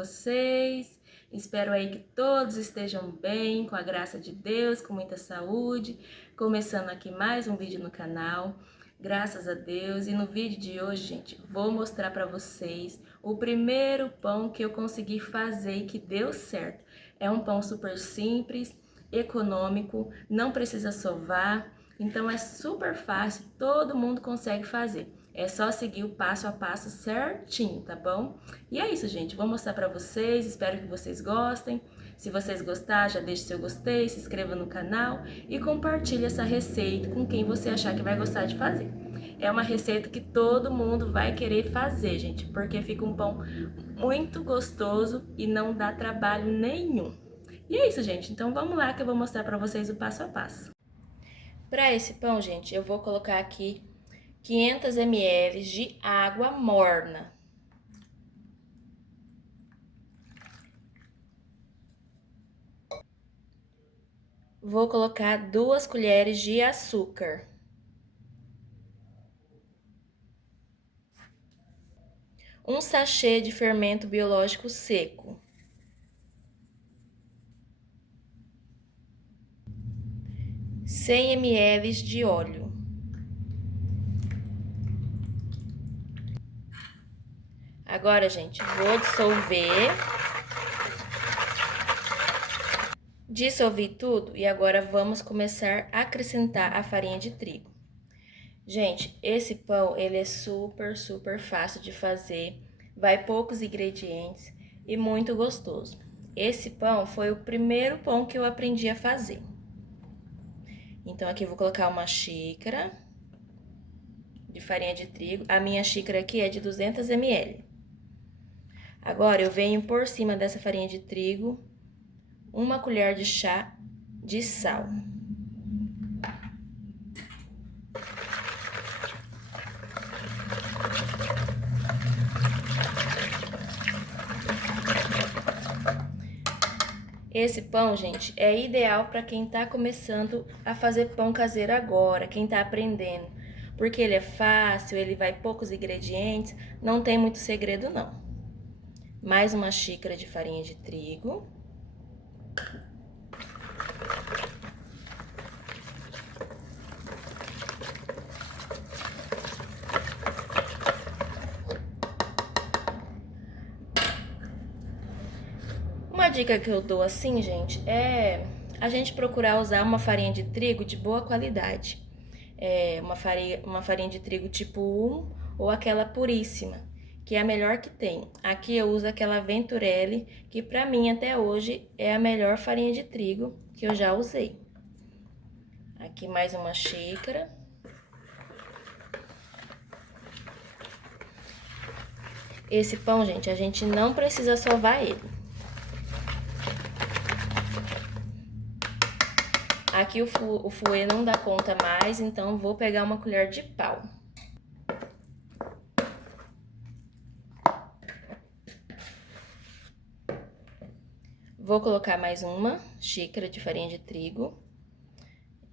vocês? Espero aí que todos estejam bem, com a graça de Deus, com muita saúde. Começando aqui mais um vídeo no canal, graças a Deus. E no vídeo de hoje, gente, vou mostrar para vocês o primeiro pão que eu consegui fazer e que deu certo. É um pão super simples, econômico, não precisa sovar, então é super fácil, todo mundo consegue fazer. É só seguir o passo a passo certinho, tá bom? E é isso, gente. Vou mostrar pra vocês. Espero que vocês gostem. Se vocês gostarem, já deixe seu gostei, se inscreva no canal e compartilhe essa receita com quem você achar que vai gostar de fazer. É uma receita que todo mundo vai querer fazer, gente, porque fica um pão muito gostoso e não dá trabalho nenhum. E é isso, gente. Então vamos lá que eu vou mostrar pra vocês o passo a passo. Para esse pão, gente, eu vou colocar aqui 500 ml de água morna. Vou colocar 2 colheres de açúcar. Um sachê de fermento biológico seco. 100 ml de óleo. Agora, gente, vou dissolver. Dissolvi tudo e agora vamos começar a acrescentar a farinha de trigo. Gente, esse pão, ele é super fácil de fazer, vai poucos ingredientes e muito gostoso. Esse pão foi o primeiro pão que eu aprendi a fazer. Então, aqui eu vou colocar uma xícara de farinha de trigo. A minha xícara aqui é de 200 ml. Agora, eu venho por cima dessa farinha de trigo 1 colher de chá de sal. Esse pão, gente, é ideal para quem tá começando a fazer pão caseiro agora, quem tá aprendendo. Porque ele é fácil, ele vai poucos ingredientes, não tem muito segredo não. Mais uma xícara de farinha de trigo. Uma dica que eu dou assim, gente, é a gente procurar usar uma farinha de trigo de boa qualidade. Uma farinha de trigo tipo 1 ou aquela puríssima, que é a melhor que tem. Aqui eu uso aquela Venturelli, que pra mim até hoje é a melhor farinha de trigo que eu já usei. Aqui mais uma xícara. Esse pão, gente, a gente não precisa sovar ele. Aqui o fouet não dá conta mais, então vou pegar uma colher de pau. Vou colocar mais uma xícara de farinha de trigo.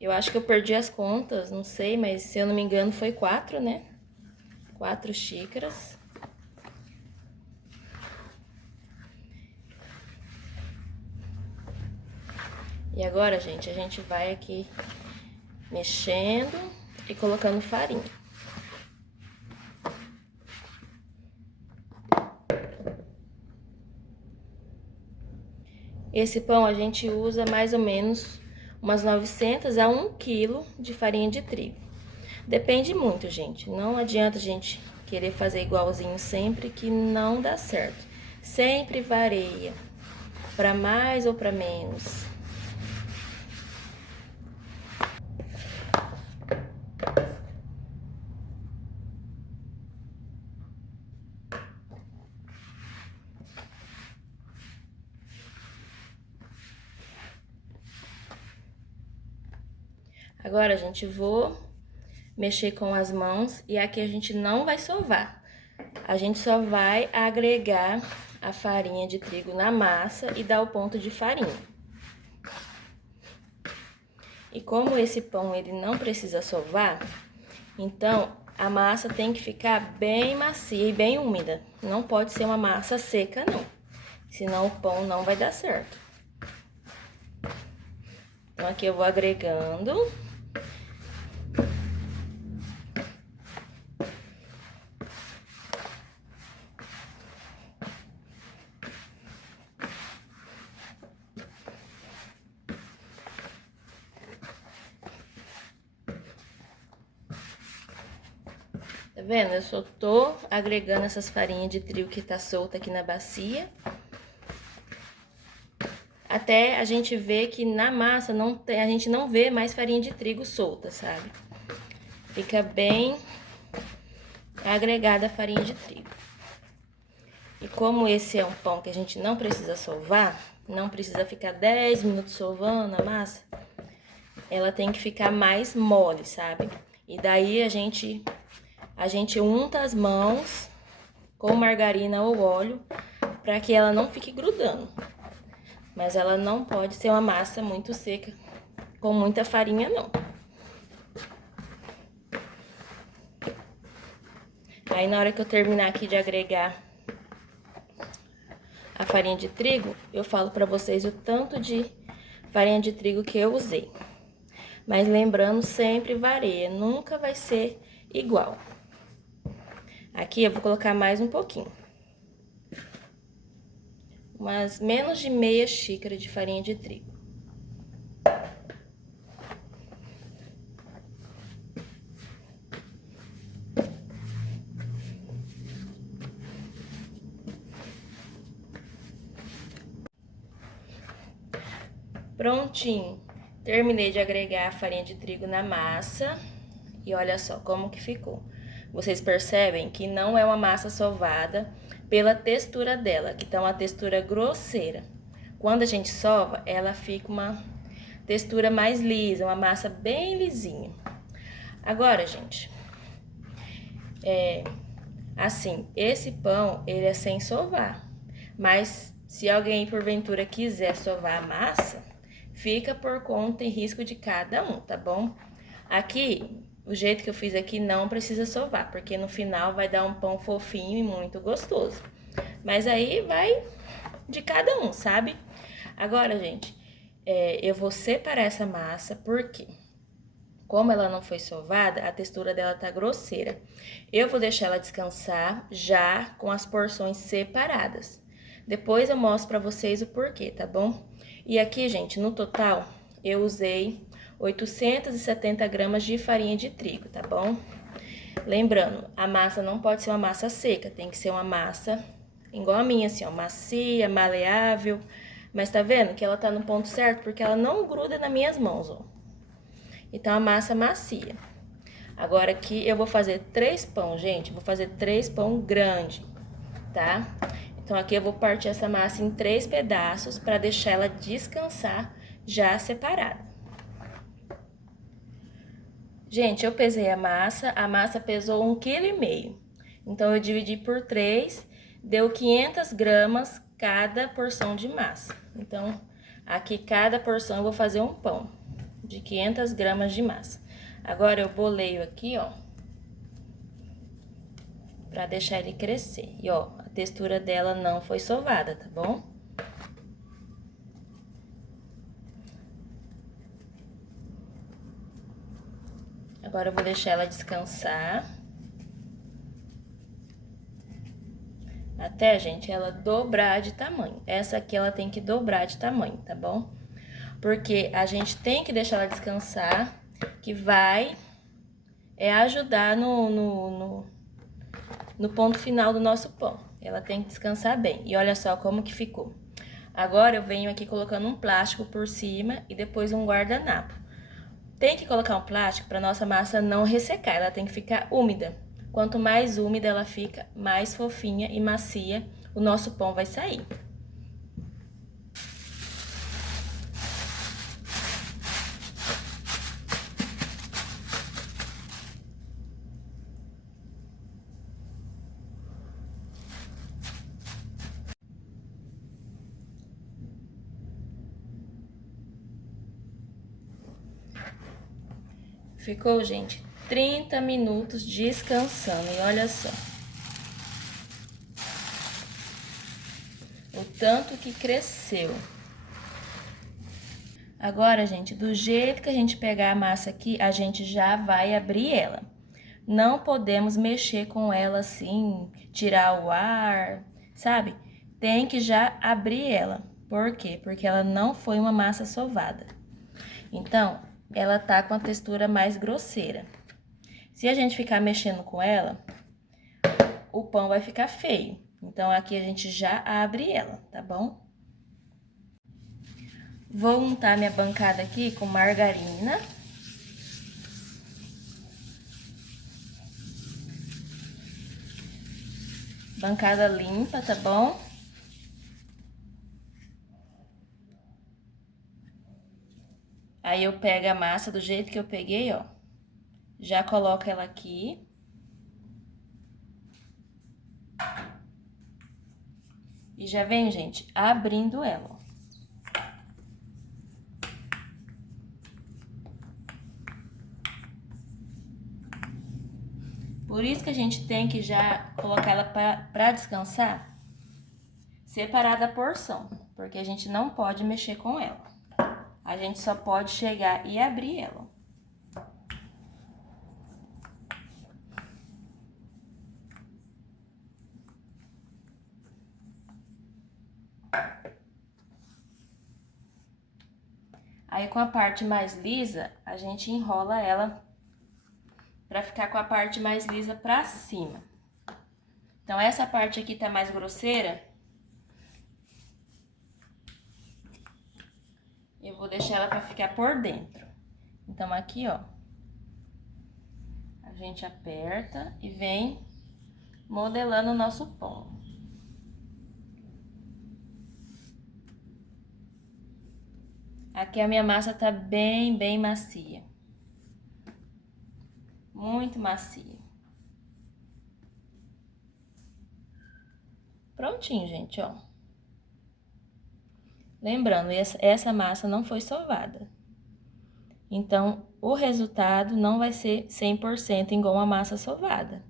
Eu acho que eu perdi as contas, não sei, mas se eu não me engano foi 4, né? 4 xícaras. E agora, gente, a gente vai aqui mexendo e colocando farinha. Esse pão a gente usa mais ou menos umas 900 a 1 quilo de farinha de trigo. Depende muito, gente. Não adianta a gente querer fazer igualzinho sempre, que não dá certo. Sempre varia, para mais ou para menos. Agora, gente, vou mexer com as mãos e aqui a gente não vai sovar. A gente só vai agregar a farinha de trigo na massa e dar o ponto de farinha. E como esse pão ele não precisa sovar, então a massa tem que ficar bem macia e bem úmida. Não pode ser uma massa seca, não. senão o pão não vai dar certo. Então, aqui eu vou agregando. Tá vendo? Eu só tô agregando essas farinhas de trigo que tá solta aqui na bacia. Até a gente ver que na massa a gente não vê mais farinha de trigo solta, sabe? Fica bem agregada a farinha de trigo. E como esse é um pão que a gente não precisa sovar, não precisa ficar 10 minutos sovando a massa, ela tem que ficar mais mole, sabe? E daí a gente unta as mãos com margarina ou óleo para que ela não fique grudando. Mas ela não pode ser uma massa muito seca, com muita farinha, não. Aí, na hora que eu terminar aqui de agregar a farinha de trigo, eu falo pra vocês o tanto de farinha de trigo que eu usei. Mas lembrando, sempre varia, nunca vai ser igual. Aqui eu vou colocar mais um pouquinho. Umas menos de meia xícara de farinha de trigo. Prontinho. Terminei de agregar a farinha de trigo na massa. E olha só como que ficou. Vocês percebem que não é uma massa sovada pela textura dela, que tá uma textura grosseira. Quando a gente sova, ela fica uma textura mais lisa, uma massa bem lisinha. Agora, gente, assim, esse pão, ele é sem sovar. Mas se alguém, porventura, quiser sovar a massa, fica por conta e risco de cada um, tá bom? Aqui, o jeito que eu fiz aqui não precisa sovar, porque no final vai dar um pão fofinho e muito gostoso. Mas aí vai de cada um, sabe? Agora, gente, eu vou separar essa massa, porque como ela não foi sovada, a textura dela tá grosseira. Eu vou deixar ela descansar já com as porções separadas. Depois eu mostro pra vocês o porquê, tá bom? E aqui, gente, no total, eu usei 870 gramas de farinha de trigo, tá bom? Lembrando, a massa não pode ser uma massa seca, tem que ser uma massa igual a minha, assim, ó, macia, maleável. Mas tá vendo que ela tá no ponto certo? Porque ela não gruda nas minhas mãos, ó. Então, a massa macia. Agora aqui eu vou fazer 3 pão, gente. Vou fazer 3 pão grande, tá? Então, aqui eu vou partir essa massa em 3 pedaços pra deixar ela descansar já separada. Gente, eu pesei a massa pesou 1,5 kg. Então, eu dividi por 3, deu 500 gramas cada porção de massa. Então, aqui cada porção eu vou fazer um pão de 500 gramas de massa. Agora, eu boleio aqui, ó, pra deixar ele crescer. E, ó, a textura dela não foi sovada, tá bom? Agora, eu vou deixar ela descansar. Até, gente, ela dobrar de tamanho. Essa aqui, ela tem que dobrar de tamanho, tá bom? Porque a gente tem que deixar ela descansar, que vai ajudar no ponto final do nosso pão. Ela tem que descansar bem. E olha só como que ficou. Agora, eu venho aqui colocando um plástico por cima e depois um guardanapo. Tem que colocar um plástico para nossa massa não ressecar, ela tem que ficar úmida. Quanto mais úmida ela fica, mais fofinha e macia o nosso pão vai sair. Ficou, gente, 30 minutos descansando. E olha só. O tanto que cresceu. Agora, gente, do jeito que a gente pegar a massa aqui, a gente já vai abrir ela. Não podemos mexer com ela assim, tirar o ar, sabe? Tem que já abrir ela. Por quê? Porque ela não foi uma massa sovada. Então, ela tá com a textura mais grosseira. Se a gente ficar mexendo com ela, o pão vai ficar feio. Então, aqui a gente já abre ela, tá bom? Vou untar minha bancada aqui com margarina. Bancada limpa, tá bom? Aí eu pego a massa do jeito que eu peguei, ó. Já coloco ela aqui. E já vem, gente, abrindo ela, ó. Por isso que a gente tem que já colocar ela pra descansar separada a porção, porque a gente não pode mexer com ela. A gente só pode chegar e abrir ela. Aí, com a parte mais lisa, a gente enrola ela pra ficar com a parte mais lisa pra cima. Então, essa parte aqui tá mais grosseira. Eu vou deixar ela pra ficar por dentro. Então, aqui, ó. A gente aperta e vem modelando o nosso pão. Aqui a minha massa tá bem macia. Muito macia. Prontinho, gente, ó. Lembrando, essa massa não foi sovada. Então, o resultado não vai ser 100% igual uma massa sovada.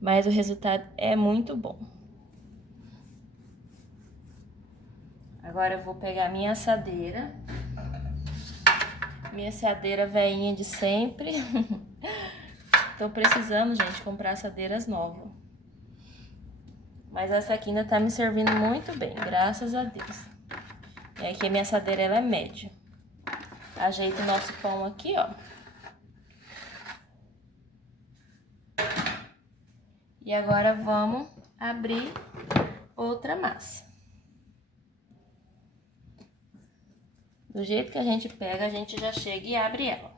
Mas o resultado é muito bom. Agora eu vou pegar minha assadeira. Minha assadeira velhinha de sempre. Tô precisando, gente, comprar assadeiras novas. Mas essa aqui ainda tá me servindo muito bem, graças a Deus. E aqui a minha assadeira, ela é média. Ajeita o nosso pão aqui, ó. E agora vamos abrir outra massa. Do jeito que a gente pega, a gente já chega e abre ela.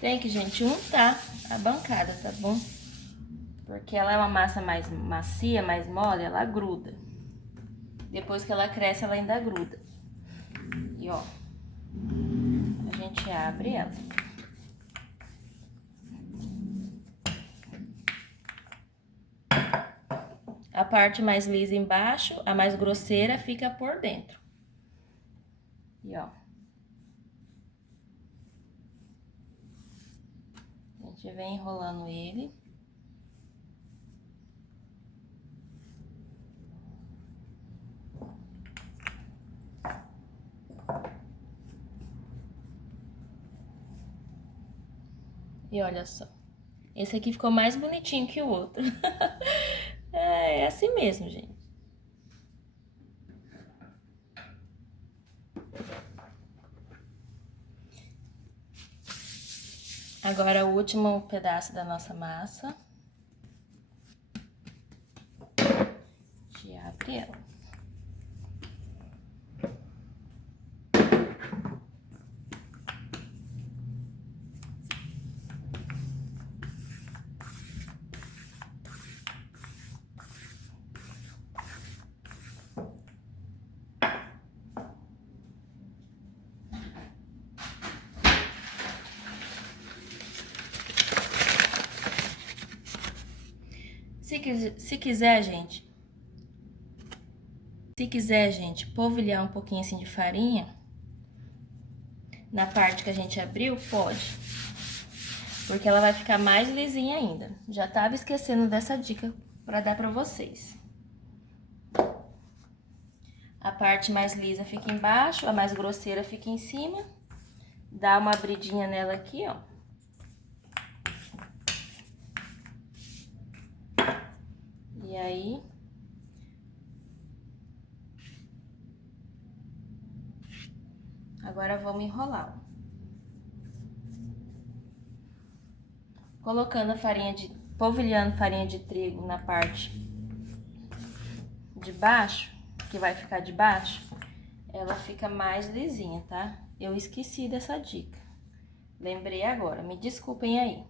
Tem que, gente, untar a bancada, tá bom? Porque ela é uma massa mais macia, mais mole, ela gruda. Depois que ela cresce, ela ainda gruda. E, ó, a gente abre ela. A parte mais lisa embaixo, a mais grosseira fica por dentro. E, ó. A gente vem enrolando ele. E olha só, esse aqui ficou mais bonitinho que o outro. É assim mesmo, gente. Agora o último pedaço da nossa massa. A gente abre ela. Se quiser, gente, polvilhar um pouquinho assim de farinha na parte que a gente abriu, pode. Porque ela vai ficar mais lisinha ainda. Já tava esquecendo dessa dica pra dar pra vocês. A parte mais lisa fica embaixo, a mais grosseira fica em cima. Dá uma abridinha nela aqui, ó. E aí... Agora vamos enrolar, ó. Colocando polvilhando farinha de trigo na parte de baixo, que vai ficar de baixo, ela fica mais lisinha, tá? Eu esqueci dessa dica. Lembrei agora, me desculpem aí.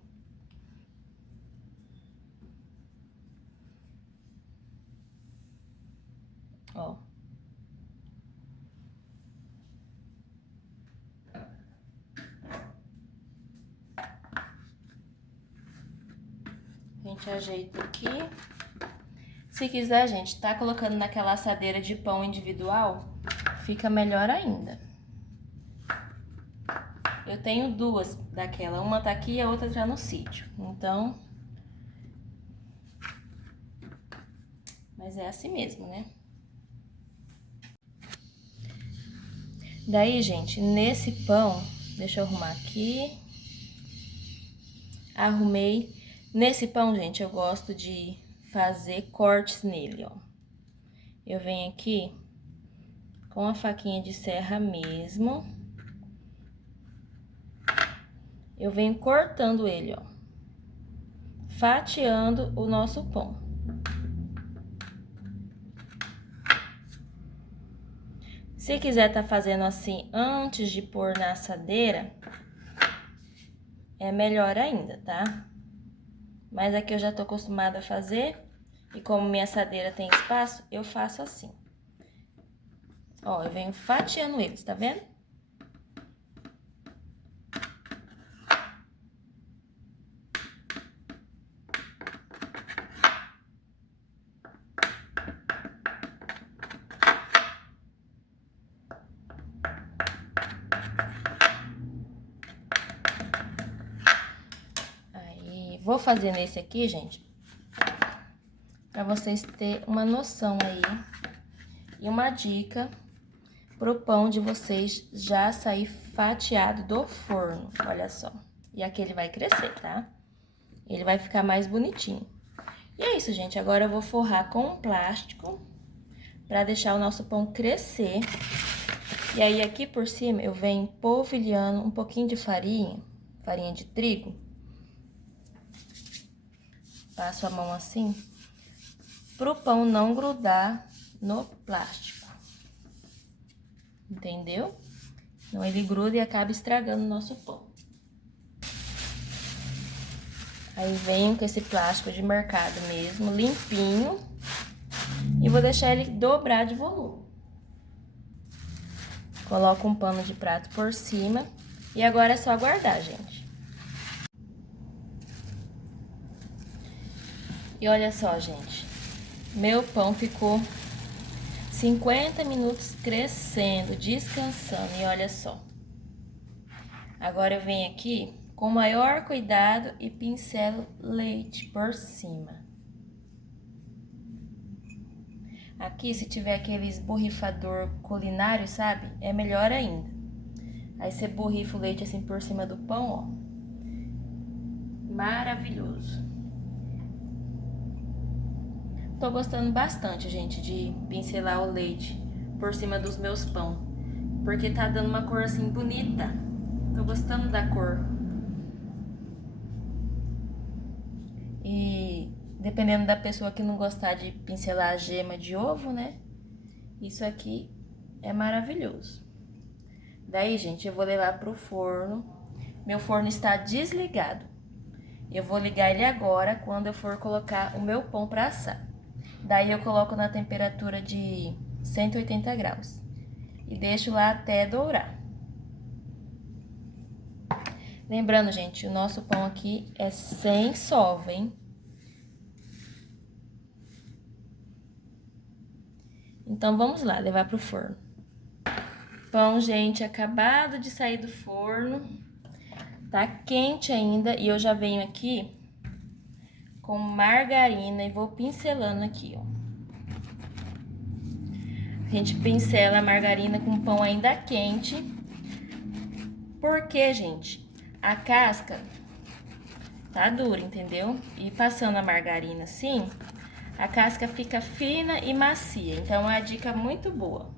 Ó. A gente ajeita aqui. Se quiser, gente, tá colocando naquela assadeira de pão individual, fica melhor ainda. Eu tenho duas daquela, uma tá aqui e a outra tá no sítio, então... Mas é assim mesmo, né? Daí, gente, nesse pão, deixa eu arrumar aqui. Arrumei. Nesse pão, gente, eu gosto de fazer cortes nele, ó. Eu venho aqui com a faquinha de serra mesmo. Eu venho cortando ele, ó. Fatiando o nosso pão. Se quiser tá fazendo assim antes de pôr na assadeira, é melhor ainda, tá? Mas aqui eu já tô acostumada a fazer, e como minha assadeira tem espaço, eu faço assim. Ó, eu venho fatiando eles, tá vendo? Aí, vou fazer nesse aqui, gente, pra vocês terem uma noção aí. E uma dica pro pão de vocês já sair fatiado do forno, olha só. E aqui ele vai crescer, tá? Ele vai ficar mais bonitinho. E é isso, gente. Agora eu vou forrar com um plástico pra deixar o nosso pão crescer. E aí, aqui por cima, eu venho polvilhando um pouquinho de farinha de trigo. Passo a mão assim, pro pão não grudar no plástico. Entendeu? Então, ele gruda e acaba estragando o nosso pão. Aí, venho com esse plástico de mercado mesmo, limpinho. E vou deixar ele dobrar de volume. Coloco um pano de prato por cima. E agora é só aguardar, gente. E olha só, gente. Meu pão ficou 50 minutos crescendo, descansando. E olha só. Agora eu venho aqui com maior cuidado e pincelo leite por cima. Aqui, se tiver aqueles borrifador culinário, sabe? É melhor ainda. Aí você borrifa o leite assim por cima do pão, ó. Maravilhoso. Tô gostando bastante, gente, de pincelar o leite por cima dos meus pão. Porque tá dando uma cor assim bonita. Tô gostando da cor. E dependendo da pessoa que não gostar de pincelar a gema de ovo, né? Isso aqui é maravilhoso. Daí, gente, eu vou levar pro forno. Meu forno está desligado. Eu vou ligar ele agora, quando eu for colocar o meu pão pra assar. Daí, eu coloco na temperatura de 180 graus. E deixo lá até dourar. Lembrando, gente, o nosso pão aqui é sem sova, hein? Então, vamos lá, levar pro forno. Pão, gente, acabado de sair do forno. Tá quente ainda e eu já venho aqui com margarina e vou pincelando aqui, ó. A gente pincela a margarina com o pão ainda quente. Porque, gente, a casca tá dura, entendeu? E passando a margarina assim, a casca fica fina e macia. Então, é uma dica muito boa.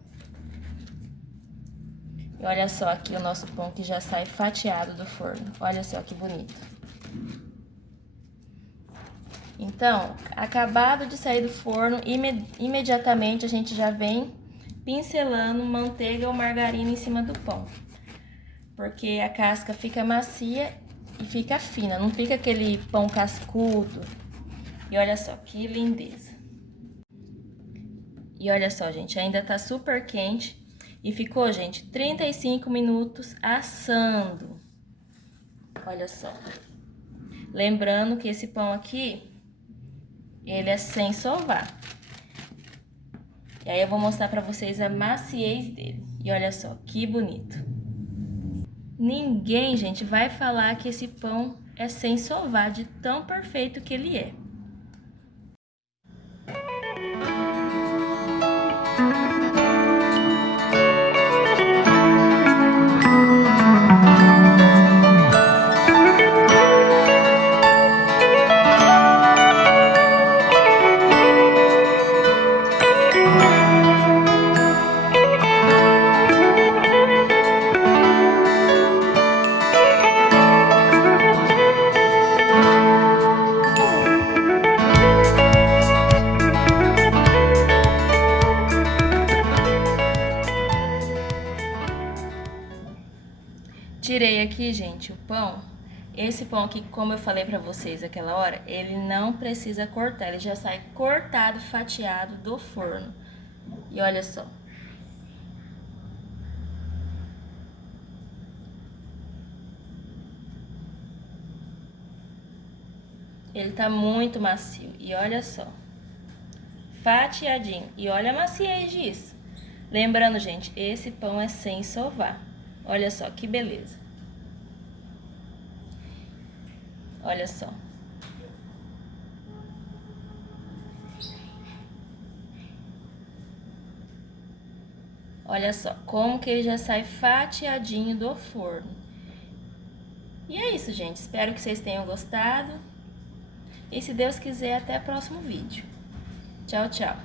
E olha só aqui o nosso pão que já sai fatiado do forno. Olha só que bonito. Então, acabado de sair do forno, imediatamente a gente já vem pincelando manteiga ou margarina em cima do pão. Porque a casca fica macia e fica fina, não fica aquele pão cascudo. E olha só que lindeza. E olha só, gente, ainda tá super quente. E ficou, gente, 35 minutos assando. Olha só. Lembrando que esse pão aqui, ele é sem sovar. E aí eu vou mostrar pra vocês a maciez dele. E olha só, que bonito. Ninguém, gente, vai falar que esse pão é sem sovar, de tão perfeito que ele é. Tirei aqui, gente, o pão. Esse pão aqui, como eu falei pra vocês aquela hora, ele não precisa cortar, ele já sai cortado, fatiado do forno. E olha só. Ele tá muito macio. E olha só. Fatiadinho. E olha a maciez disso. Lembrando, gente, esse pão é sem sovar. Olha só que beleza. Olha só. Olha só como que ele já sai fatiadinho do forno. E é isso, gente. Espero que vocês tenham gostado. E se Deus quiser, até o próximo vídeo. Tchau, tchau.